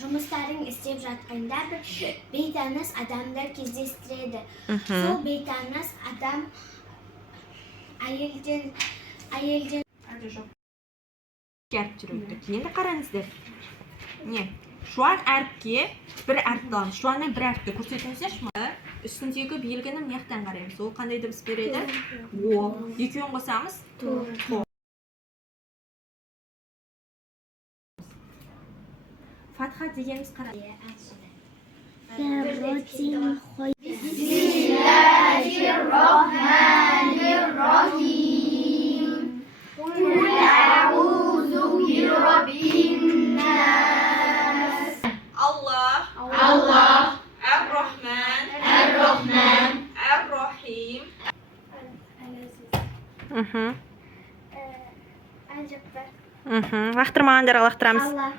жұмыстарын істеп жатқанда бір бейтаныс адамдар кездестіреді. Сол бейтаныс адам әйелден Әріп жүреді. Енді қараңыздар. Не? Şu an әріпке бір әріпті аламыз. Şu an бір әріпті көрсетіңіздерші ме? Үстіндегі белгіні мына жақтан қараймыз. Ол қандай дыбыс береді? О. Екеуін қосамыз? То. Фатха дегеніміз қарайды. Bismillahirrahmanirrahim. Qul a'udzu birabbin nas. Allah. Ar-Rahman. Ar-Rahim. Al-Jabbar. Лақтырмағандар лақтырамыз. Allah.